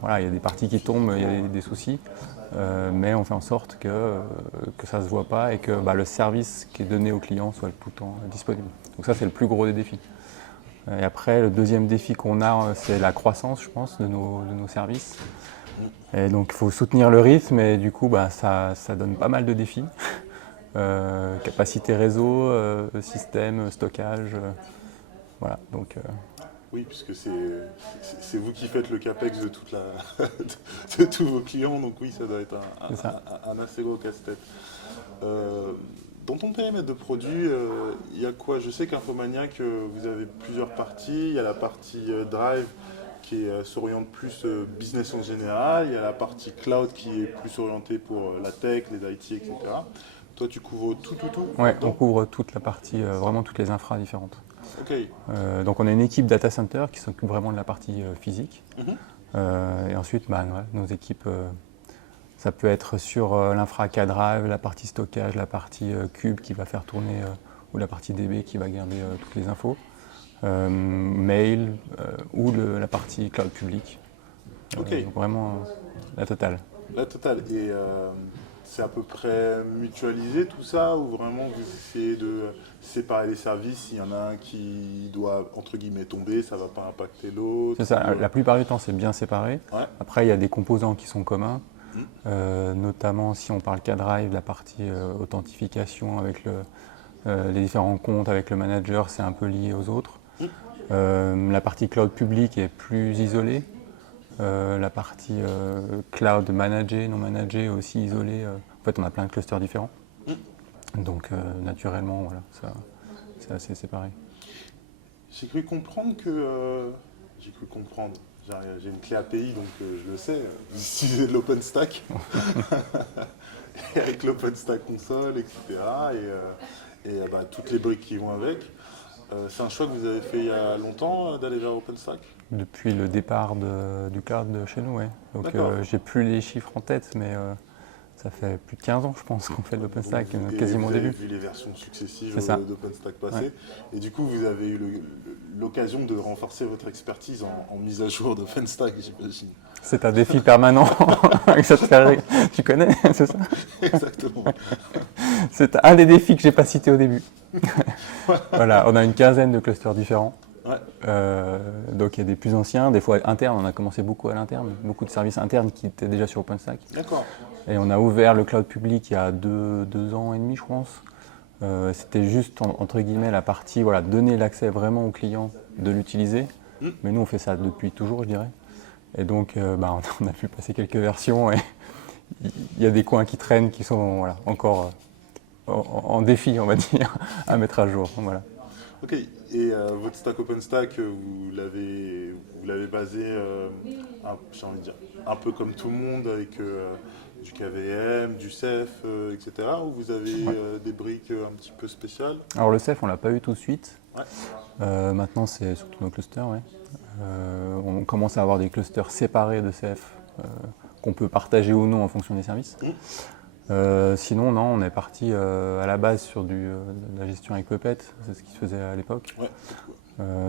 voilà, il y a des parties qui tombent, il y a des soucis, mais on fait en sorte que ça ne se voit pas et que le service qui est donné au client soit tout le temps disponible. Donc ça, c'est le plus gros des défis. Et après, le deuxième défi qu'on a, c'est la croissance, je pense, de nos services. Et donc, il faut soutenir le rythme et du coup, ça donne pas mal de défis. Capacité réseau, système, stockage, voilà. Donc, oui, puisque c'est vous qui faites le CAPEX de, de tous vos clients, donc oui, ça doit être un assez gros casse-tête. Dans ton périmètre de produit, il y a quoi? Je sais qu'Infomaniac, vous avez plusieurs parties. Il y a la partie Drive qui s'oriente plus business en général. Il y a la partie Cloud qui est plus orientée pour la tech, les IT, etc. Toi, tu couvres tout? Ouais, on couvre toute la partie, vraiment toutes les infras différentes. Okay. Donc on a une équipe data center qui s'occupe vraiment de la partie physique. Et ensuite, nos équipes, ça peut être sur l'infra K-Drive, la partie stockage, la partie cube qui va faire tourner, ou la partie DB qui va garder toutes les infos, mail ou la partie cloud public. Donc vraiment la totale. La totale. Et c'est à peu près mutualisé tout ça, ou vraiment vous essayez de séparer les services? S'il y en a un qui doit entre guillemets tomber, ça ne va pas impacter l'autre? C'est ça, la plupart du temps c'est bien séparé. Ouais. Après il y a des composants qui sont communs, notamment si on parle K-Drive, la partie authentification avec les différents comptes avec le manager, c'est un peu lié aux autres. La partie cloud public est plus isolée. La partie cloud managée, non managée aussi isolée. En fait, on a plein de clusters différents. Donc, naturellement, voilà, c'est assez séparé. J'ai cru comprendre que... J'ai une clé API, donc je le sais. Vous utilisez de l'OpenStack. Avec l'OpenStack console, etc. Et toutes les briques qui vont avec. C'est un choix que vous avez fait il y a longtemps d'aller vers OpenStack? Depuis le départ du cloud de chez nous, oui. Donc j'ai plus les chiffres en tête, mais ça fait plus de 15 ans, je pense, qu'on fait de l'OpenStack, quasiment au début. Vous avez vu les versions successives d'OpenStack passer, ouais. Et du coup, vous avez eu l'occasion de renforcer votre expertise en mise à jour d'OpenStack, j'imagine. C'est un défi permanent. Tu connais, c'est ça? Exactement. C'est un des défis que je n'ai pas cité au début. Voilà, on a une quinzaine de clusters différents. Ouais. Donc il y a des plus anciens, des fois internes, on a commencé beaucoup à l'interne, beaucoup de services internes qui étaient déjà sur OpenStack. D'accord. Et on a ouvert le cloud public il y a 2 ans et demi, je pense. C'était juste, entre guillemets, la partie, voilà, donner l'accès vraiment aux clients de l'utiliser. Mais nous, on fait ça depuis toujours, je dirais. Et donc, on a pu passer quelques versions et il y a des coins qui traînent qui sont encore en défi, on va dire, à mettre à jour. Voilà. Ok, et votre stack OpenStack, vous l'avez basé, j'ai envie de dire, un peu comme tout le monde, avec du KVM, du Ceph, etc. Ou vous avez des briques un petit peu spéciales? Alors le Ceph, on ne l'a pas eu tout de suite. Ouais. Maintenant, c'est surtout nos clusters. Ouais. On commence à avoir des clusters séparés de Ceph qu'on peut partager ou non en fonction des services. Sinon, non, on est parti à la base sur de la gestion avec Puppet, c'est ce qui se faisait à l'époque. Ouais.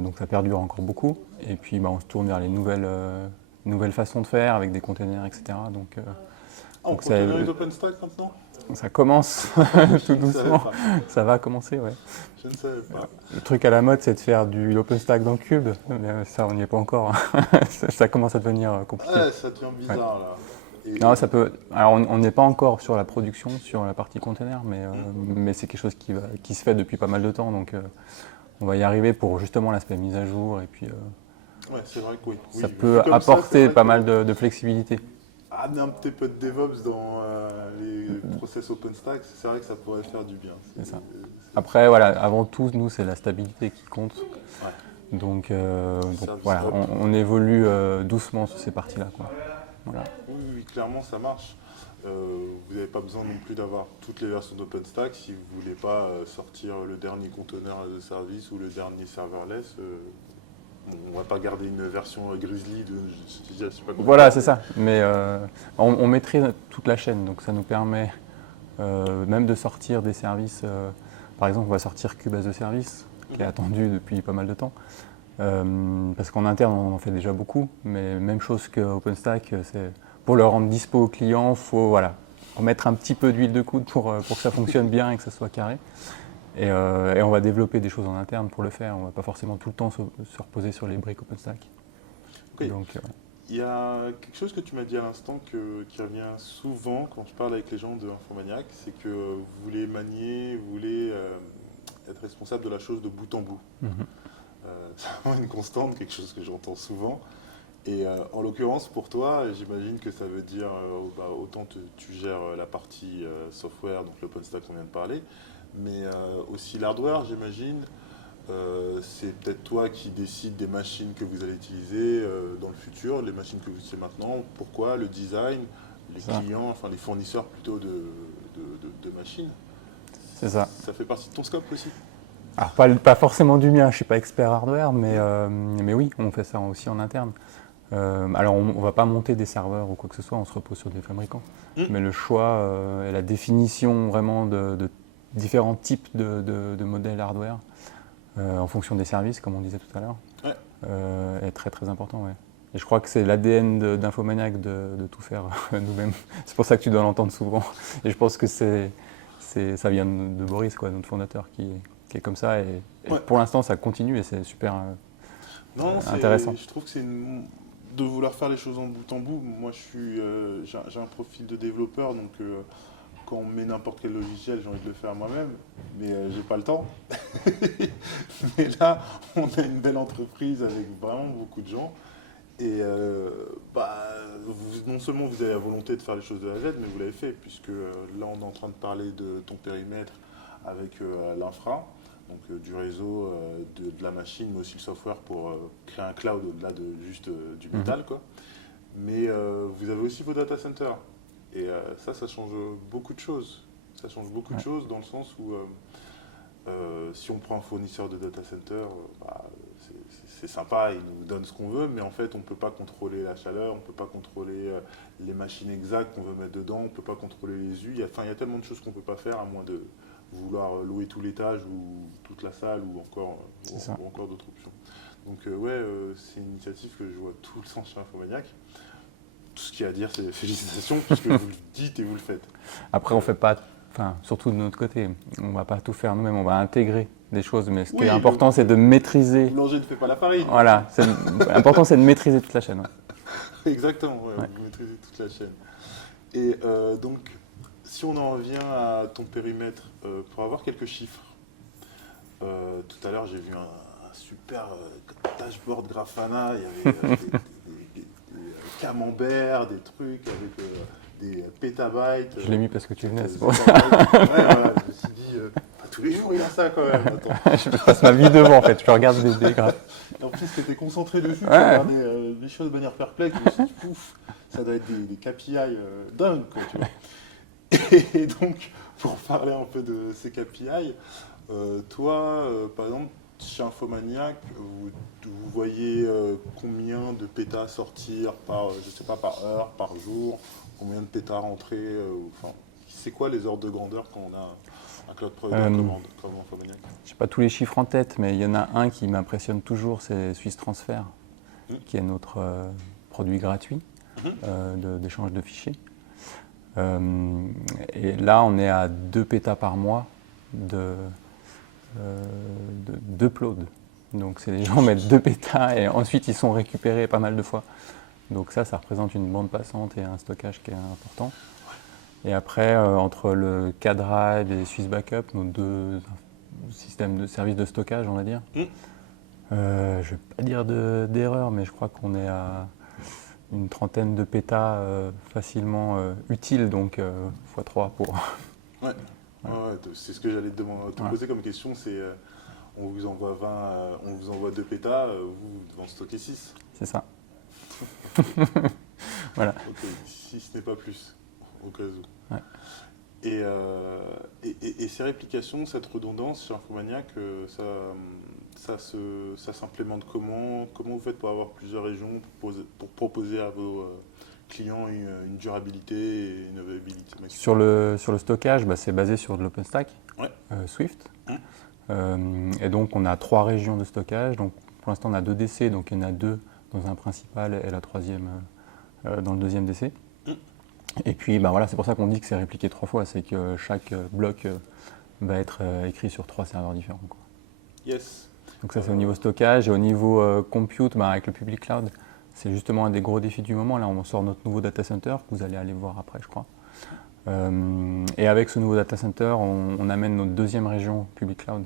Donc ça perdure encore beaucoup. Et puis on se tourne vers les nouvelles façons de faire avec des containers, etc. Donc, on continue d'OpenStack maintenant? Ça commence tout doucement. Ça va commencer, ouais. Je ne savais pas. Le truc à la mode, c'est de faire du l'OpenStack dans Cube. Mais ça, on n'y est pas encore. Ça commence à devenir compliqué. Ouais, ça devient bizarre là. Non, ça peut. Alors, on n'est pas encore sur la production, sur la partie container, mais c'est quelque chose qui se fait depuis pas mal de temps. Donc, on va y arriver pour justement l'aspect mise à jour. Et puis, ouais, c'est vrai que oui. Ça peut apporter pas mal de flexibilité. Amener un petit peu de DevOps dans les process OpenStack, c'est vrai que ça pourrait faire du bien. C'est ça. Après, voilà, avant tout, nous, c'est la stabilité qui compte. Ouais. Donc Service voilà, hub. on évolue doucement sur ces parties-là, quoi. Voilà. Oui, oui, clairement, ça marche. Vous n'avez pas besoin non plus d'avoir toutes les versions d'OpenStack si vous ne voulez pas sortir le dernier conteneur as a service ou le dernier serverless. On ne va pas garder une version Grizzly de je sais pas comment. Voilà, c'est ça. Mais on maîtrise toute la chaîne, donc ça nous permet même de sortir des services. Par exemple, on va sortir Cube as a Service, qui est attendu depuis pas mal de temps. Parce qu'en interne, on en fait déjà beaucoup, mais même chose que OpenStack, pour le rendre dispo aux clients, il faut mettre un petit peu d'huile de coude pour que ça fonctionne bien et que ça soit carré. Et on va développer des choses en interne pour le faire. On ne va pas forcément tout le temps se reposer sur les briques OpenStack. Okay. Donc, il y a quelque chose que tu m'as dit à l'instant qui revient souvent quand je parle avec les gens de Infomaniac, c'est que vous voulez manier, vous voulez être responsable de la chose de bout en bout. C'est vraiment une constante, quelque chose que j'entends souvent. Et en l'occurrence, pour toi, j'imagine que ça veut dire autant tu gères la partie software, donc l'OpenStack qu'on vient de parler, mais aussi l'hardware, j'imagine. C'est peut-être toi qui décides des machines que vous allez utiliser dans le futur, les machines que vous utilisez maintenant, pourquoi, le design, les clients, enfin les fournisseurs plutôt de machines. C'est ça. Ça fait partie de ton scope aussi? Alors pas forcément du mien, je ne suis pas expert hardware, mais oui, on fait ça aussi en interne. Alors on ne va pas monter des serveurs ou quoi que ce soit, on se repose sur des fabricants. Mais le choix et la définition vraiment de différents types de modèles hardware en fonction des services, comme on disait tout à l'heure, est très très important. Ouais. Et je crois que c'est l'ADN d'Infomaniac de tout faire nous-mêmes. C'est pour ça que tu dois l'entendre souvent. Et je pense que ça vient de Boris, quoi, notre fondateur, qui est comme ça. Et pour l'instant, ça continue et c'est super intéressant. Je trouve que c'est de vouloir faire les choses en bout en bout. Moi, j'ai un profil de développeur, donc quand on met n'importe quel logiciel, j'ai envie de le faire moi-même, mais j'ai pas le temps. Mais là, on a une belle entreprise avec vraiment beaucoup de gens. Et non seulement vous avez la volonté de faire les choses de A à Z, mais vous l'avez fait, puisque là, on est en train de parler de ton périmètre avec l'infra. Donc du réseau, de la machine, mais aussi le software pour créer un cloud au-delà de juste du métal, quoi. Mais vous avez aussi vos data centers. Et ça change beaucoup de choses. Ça change beaucoup de choses dans le sens où si on prend un fournisseur de data center, c'est sympa, il nous donne ce qu'on veut, mais en fait on ne peut pas contrôler la chaleur, on ne peut pas contrôler les machines exactes qu'on veut mettre dedans, on ne peut pas contrôler les U. Il y a tellement de choses qu'on ne peut pas faire à moins de vouloir louer tout l'étage ou toute la salle ou encore d'autres options. Donc c'est une initiative que je vois tout le sens chez Infomaniac. Tout ce qu'il y a à dire, c'est félicitations, puisque vous le dites et vous le faites. Après, on fait pas, surtout de notre côté, on ne va pas tout faire nous-mêmes, on va intégrer des choses, mais ce qui est important, c'est de maîtriser. Le boulanger ne fait pas la farine. Voilà, l'important, c'est de maîtriser toute la chaîne. Ouais. Exactement, vous maîtrisez toute la chaîne. Et donc, si on en revient à ton périmètre, pour avoir quelques chiffres, tout à l'heure, j'ai vu un super dashboard Grafana, il y avait des camemberts, des trucs avec des pétabytes. Je l'ai mis parce que tu venais, c'est bon. Je me suis dit, pas tous les jours il a ça quand même. Attends. Je passe ma vie devant en fait, je regarde des graphes. En plus, tu étais concentré dessus, tu regardais les choses de manière perplexe, je me suis dit, pouf, ça doit être des KPI dingues, quoi, tu vois. Et donc, pour parler un peu de ces KPI, toi, par exemple, chez Infomaniac, vous voyez combien de pétas sortir par, je sais pas, par heure, par jour, combien de pétas rentrer, c'est quoi les ordres de grandeur quand on a un cloud provider comme Infomaniac? Je n'ai pas tous les chiffres en tête, mais il y en a un qui m'impressionne toujours, c'est Swiss Transfer, qui est notre produit gratuit d'échange de fichiers. Et là, on est à 2 pétas par mois d'upload. Donc les gens mettent 2 pétas et ensuite ils sont récupérés pas mal de fois. Donc ça représente une bande passante et un stockage qui est important. Et après, entre le K-Drive et Swiss Backup, nos 2 systèmes de services de stockage, on va dire, je ne vais pas dire d'erreur, mais je crois qu'on est à une trentaine de pétas facilement utiles, donc x3 pour... Ouais, c'est ce que j'allais te poser comme question, c'est on vous envoie 20, on vous envoie 2 pétas, vous devez en stocker 6. C'est ça. Voilà. Ok, si ce n'est pas plus, au cas où. Ouais. Et ces réplications, cette redondance chez Infomaniac, ça s'implémente comment? Comment vous faites pour avoir plusieurs régions, pour proposer à vos clients une durabilité et une availabilité maximum? Sur le stockage, c'est basé sur de l'OpenStack, Ouais. Swift. Et donc on a 3 régions de stockage. Donc, pour l'instant on a 2 DC, donc il y en a 2 dans un principal et la 3e dans le 2e DC. Et puis voilà, c'est pour ça qu'on dit que c'est répliqué 3 fois, c'est que chaque bloc va être écrit sur 3 serveurs différents, quoi. Yes. Donc ça c'est au niveau stockage, et au niveau compute, avec le public cloud, c'est justement un des gros défis du moment. Là on sort notre nouveau data center, que vous allez aller voir après je crois. Et avec ce nouveau data center, on amène notre 2e région public cloud.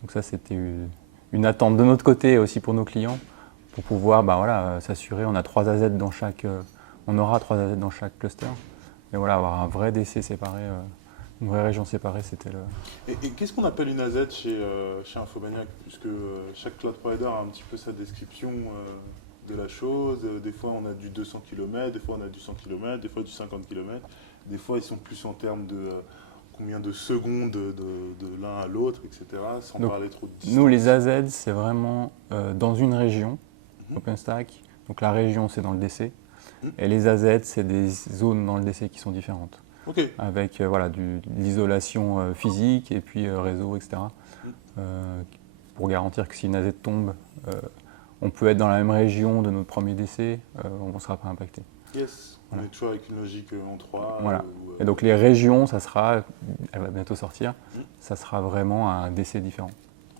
Donc ça c'était une attente de notre côté et aussi pour nos clients, pour pouvoir s'assurer, on a 3 AZ dans chaque, on aura 3 AZ dans chaque cluster. Et voilà, avoir un vrai DC séparé, une vraie région séparée, c'était le... Et qu'est-ce qu'on appelle une AZ chez Infomaniac? Puisque chaque cloud provider a un petit peu sa description de la chose. Des fois on a du 200 km, des fois on a du 100 km, des fois du 50 km. Des fois ils sont plus en termes de combien de secondes de l'un à l'autre, etc. Sans Donc, parler trop de distance. Nous les AZ c'est vraiment dans une région, OpenStack. Donc la région c'est dans le DC. Et les AZ c'est des zones dans le DC qui sont différentes. Ok. Avec de l'isolation physique et puis réseau, etc. Pour garantir que si une AZ tombe, on peut être dans la même région de notre premier DC, on ne sera pas impacté. Yes, on est toujours avec une logique en 3. Voilà. Et donc les régions, elle va bientôt sortir, ça sera vraiment un DC différent.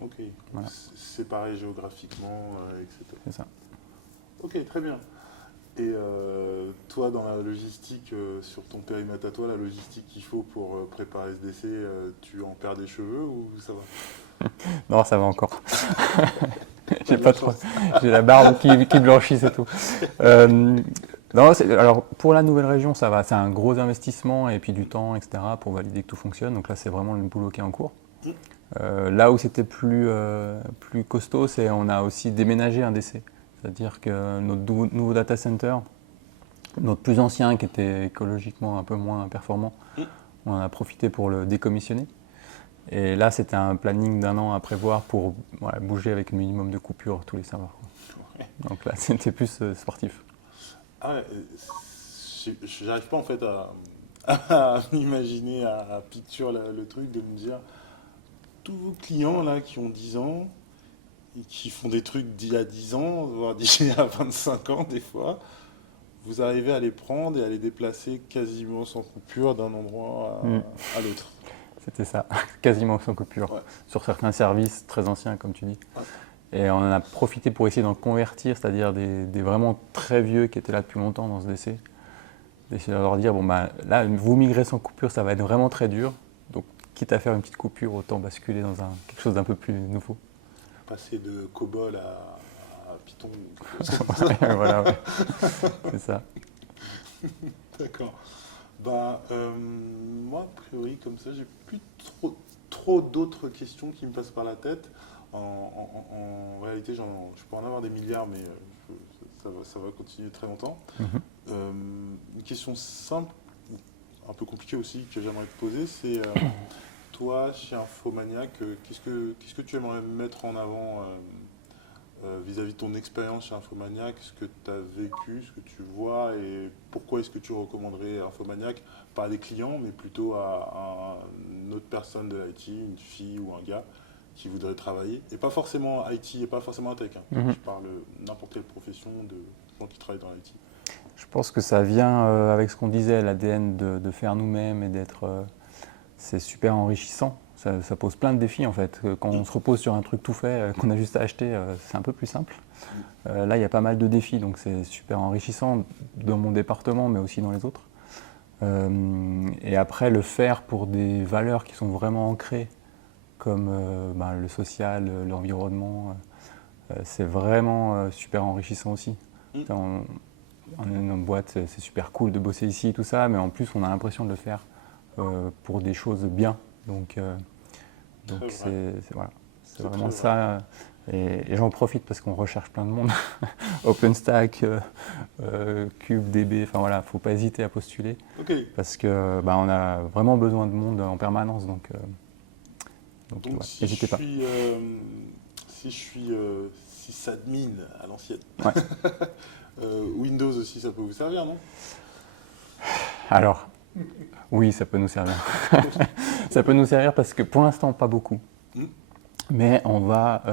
Ok, Voilà. Séparé géographiquement, etc. C'est ça. Ok, très bien. Et toi, dans la logistique, sur ton périmètre à toi, la logistique qu'il faut pour préparer ce DC, tu en perds des cheveux ou ça va? Non, ça va encore. J'ai pas trop. J'ai la barbe qui blanchit, c'est tout. Non, alors pour la nouvelle région, ça va. C'est un gros investissement et puis du temps, etc. pour valider que tout fonctionne. Donc là, c'est vraiment le boulot qui est en cours. Là où c'était plus costaud, c'est on a aussi déménagé un DC. C'est-à-dire que notre nouveau data center, notre plus ancien qui était écologiquement un peu moins performant, on en a profité pour le décommissionner. Et là, c'était un planning d'1 an à prévoir pour bouger avec un minimum de coupures tous les serveurs. Ouais. Donc là, c'était plus sportif. Ah ouais, j'arrive pas en fait à m'imaginer, à picture le truc de me dire tous vos clients là qui ont 10 ans et qui font des trucs d'il y a 10 ans, voire d'il y a 25 ans des fois, vous arrivez à les prendre et à les déplacer quasiment sans coupure d'un endroit à l'autre. C'était ça, quasiment sans coupure, sur certains services très anciens comme tu dis. Et on en a profité pour essayer d'en convertir, c'est-à-dire des vraiment très vieux qui étaient là depuis longtemps dans ce DC. D'essayer de leur dire, là, vous migrez sans coupure, ça va être vraiment très dur. Donc, quitte à faire une petite coupure, autant basculer dans quelque chose d'un peu plus nouveau. Passer de COBOL à Python. Voilà, c'est ça. D'accord. Moi, a priori, comme ça, j'ai plus trop d'autres questions qui me passent par la tête. En réalité, je peux en avoir des milliards, mais ça va continuer très longtemps. Une question simple, un peu compliquée aussi, que j'aimerais te poser, c'est toi, chez Infomaniac, qu'est-ce que tu aimerais mettre en avant vis-à-vis de ton expérience chez Infomaniac, ce que tu as vécu, ce que tu vois, et pourquoi est-ce que tu recommanderais Infomaniac, pas à des clients, mais plutôt à une autre personne de l'IT, une fille ou un gars qui voudrait travailler, et pas forcément IT, et pas forcément tech. Je parle n'importe quelle profession de gens qui travaillent dans l'IT. Je pense que ça vient avec ce qu'on disait, l'ADN de faire nous-mêmes et d'être... c'est super enrichissant. Ça pose plein de défis en fait. Quand on se repose sur un truc tout fait, qu'on a juste à acheter, c'est un peu plus simple. Là, il y a pas mal de défis, donc c'est super enrichissant dans mon département, mais aussi dans les autres. Et après, le faire pour des valeurs qui sont vraiment ancrées, comme le social, l'environnement, c'est vraiment super enrichissant aussi. On est dans une boîte, c'est super cool de bosser ici, tout ça, mais en plus, on a l'impression de le faire pour des choses bien. Donc voilà, C'est vraiment ça. Et j'en profite parce qu'on recherche plein de monde. OpenStack, CubeDB, enfin voilà, faut pas hésiter à postuler. Ok. Parce que on a vraiment besoin de monde en permanence, donc ouais, Si n'hésitez pas. si je suis sysadmin à l'ancienne, Ouais. Windows aussi, ça peut vous servir, non? Alors, oui, ça peut nous servir. Ça peut nous servir parce que pour l'instant, pas beaucoup. Mm. Mais on va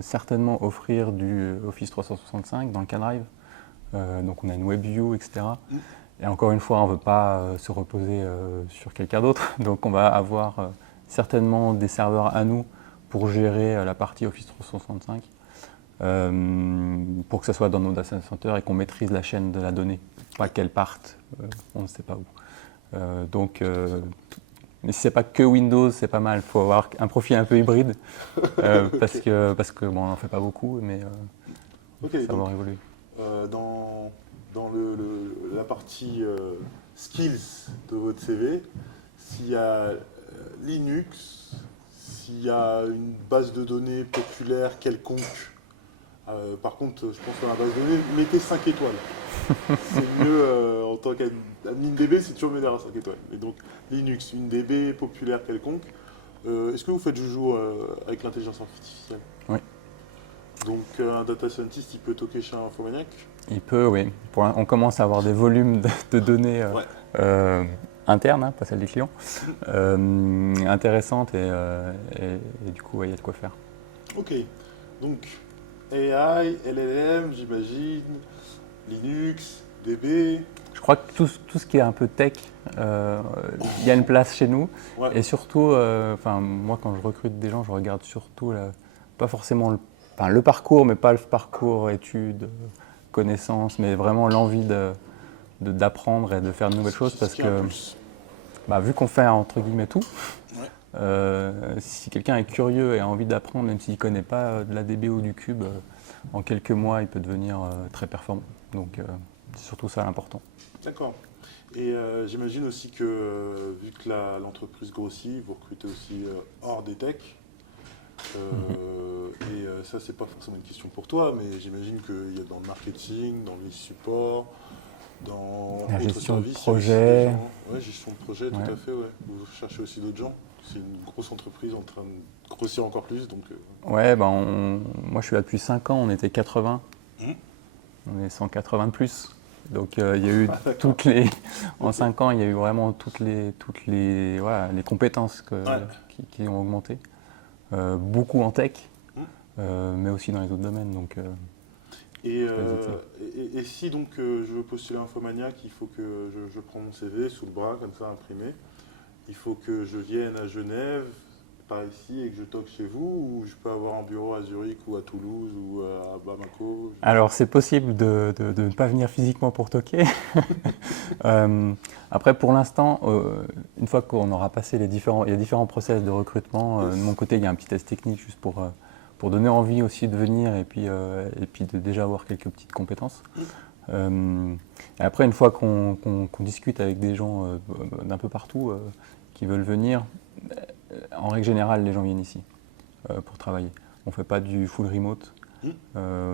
certainement offrir du Office 365 dans le K-Drive. Donc on a une WebView, etc. Mm. Et encore une fois, on ne veut pas se reposer sur quelqu'un d'autre. Donc on va avoir certainement des serveurs à nous pour gérer la partie Office 365. Pour que ce soit dans nos data centers et qu'on maîtrise la chaîne de la donnée. Pas qu'elle parte, on ne sait pas où. Mais si c'est pas que Windows, c'est pas mal. Il faut avoir un profil un peu hybride parce que on n'en fait pas beaucoup, mais ça va évoluer. Dans la partie skills de votre CV, s'il y a Linux, s'il y a une base de données populaire quelconque, par contre, je pense que dans la base de données, mettez 5 étoiles. C'est mieux en tant qu'admin DB, c'est toujours mieux d'avoir 5 étoiles. Et donc, Linux, une DB populaire quelconque. Est-ce que vous faites joujou avec l'intelligence artificielle? Oui. Donc, un data scientist, il peut toquer chez un Infomaniac? Il peut, oui. On commence à avoir des volumes de données internes, pas celles des clients, intéressantes et du coup, il y a de quoi faire. Ok. Donc, AI, LLM, j'imagine, Linux, DB. Je crois que tout ce qui est un peu tech, il y a une place chez nous. Ouais. Et surtout, moi quand je recrute des gens, je regarde surtout, pas forcément le parcours, mais pas le parcours études, connaissances, mais vraiment l'envie d'apprendre et de faire de nouvelles choses. Parce que, vu qu'on fait entre guillemets tout, si quelqu'un est curieux et a envie d'apprendre, même s'il ne connaît pas de la DB ou du Cube, en quelques mois, il peut devenir très performant. Donc, c'est surtout ça l'important. D'accord. Et j'imagine aussi que, vu que l'entreprise grossit, vous recrutez aussi hors des techs. Et ça, c'est pas forcément une question pour toi, mais j'imagine qu'il y a dans le marketing, dans les supports, dans la autres gestion de services. projet. Oui, gestion de projet, tout à fait. Ouais. Vous cherchez aussi d'autres gens. C'est une grosse entreprise en train de grossir encore plus. Donc, Ouais, moi je suis là depuis 5 ans, on était 80. On est 180 de plus. Donc il y a eu en 5 ans, il y a eu vraiment toutes les compétences qui ont augmenté. Beaucoup en tech, mais aussi dans les autres domaines. Donc, et si donc je veux postuler à Infomaniac, il faut que je prends mon CV sous le bras, comme ça, imprimé. Il faut que je vienne à Genève, par ici, et que je toque chez vous, ou je peux avoir un bureau à Zurich ou à Toulouse ou à Bamako? Alors c'est possible de ne pas venir physiquement pour toquer. Après pour l'instant, une fois qu'on aura passé il y a différents process de recrutement, de mon côté il y a un petit test technique juste pour donner envie aussi de venir et puis de déjà avoir quelques petites compétences. Et après une fois qu'on discute avec des gens d'un peu partout qui veulent venir, en règle générale les gens viennent ici pour travailler. On ne fait pas du full remote.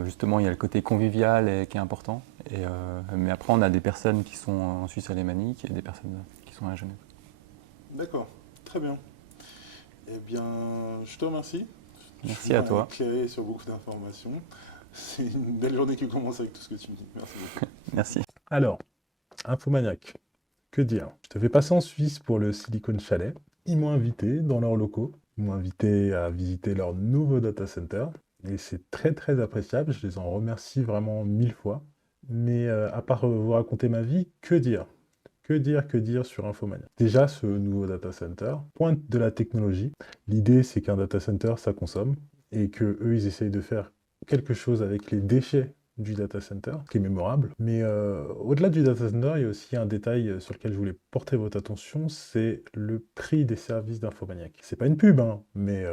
Justement, il y a le côté convivial qui est important. Mais après, on a des personnes qui sont en Suisse alémanique et des personnes qui sont à Genève. D'accord, très bien. Eh bien, je te remercie. Merci à toi. Tu m'as éclairé sur beaucoup d'informations. C'est une belle journée qui commence avec tout ce que tu me dis. Merci beaucoup. Merci. Alors, Infomaniac, que dire? Je te fais passer en Suisse pour le Silicon Chalet. Ils m'ont invité dans leurs locaux. Ils m'ont invité à visiter leur nouveau data center. Et c'est très très appréciable. Je les en remercie vraiment 1000 fois. Mais à part vous raconter ma vie, que dire? Que dire sur Infomaniac? Déjà, ce nouveau data center pointe de la technologie. L'idée, c'est qu'un data center, ça consomme. Et qu'eux, ils essayent de faire quelque chose avec les déchets du data center, qui est mémorable. Mais au-delà du data center, il y a aussi un détail sur lequel je voulais porter votre attention, c'est le prix des services d'Infomaniac. C'est pas une pub, hein, mais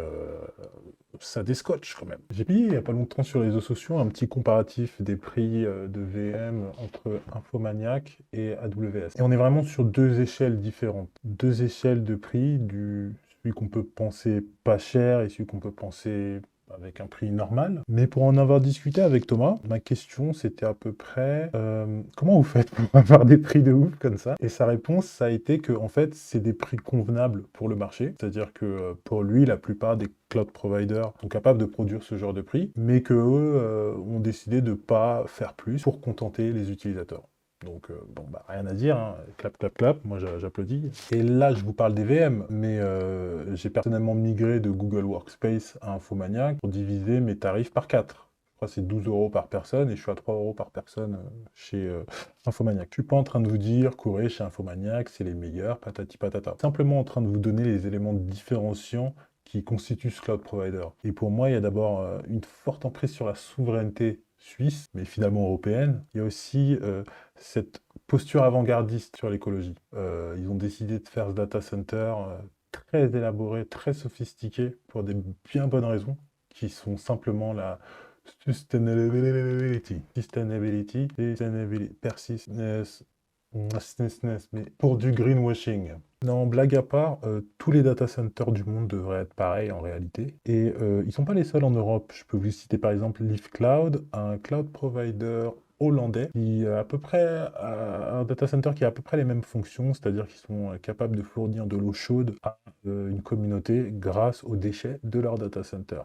ça descotche quand même. J'ai payé il n'y a pas longtemps sur les réseaux sociaux un petit comparatif des prix de VM entre Infomaniac et AWS. Et on est vraiment sur deux échelles différentes. Deux échelles de prix, celui qu'on peut penser pas cher et celui qu'on peut penser avec un prix normal. Mais pour en avoir discuté avec Thomas, ma question c'était à peu près comment vous faites pour avoir des prix de ouf comme ça? Et sa réponse ça a été que en fait c'est des prix convenables pour le marché, c'est-à-dire que pour lui la plupart des cloud providers sont capables de produire ce genre de prix, mais que eux ont décidé de pas faire plus pour contenter les utilisateurs. Donc, bon, bah, rien à dire, hein. Clap, clap, clap, moi j'applaudis. Et là, je vous parle des VM, mais j'ai personnellement migré de Google Workspace à Infomaniac pour diviser mes tarifs par 4. Je crois que c'est 12 € par personne et je suis à 3 € par personne chez Infomaniac. Je suis pas en train de vous dire, courez chez Infomaniac, c'est les meilleurs, patati patata. Simplement en train de vous donner les éléments différenciants qui constituent ce cloud provider. Et pour moi, il y a d'abord une forte emprise sur la souveraineté suisse, mais finalement européenne. Il y a aussi cette posture avant-gardiste sur l'écologie. Ils ont décidé de faire ce data center très élaboré, très sophistiqué, pour des bien bonnes raisons, qui sont simplement la sustainability, persistence, mais pour du greenwashing. Non, blague à part, tous les data centers du monde devraient être pareils en réalité. Et ils sont pas les seuls en Europe. Je peux vous citer par exemple Leaf Cloud, un cloud provider hollandais qui a à peu près un data center qui a à peu près les mêmes fonctions, c'est-à-dire qu'ils sont capables de fournir de l'eau chaude à une communauté grâce aux déchets de leur data center.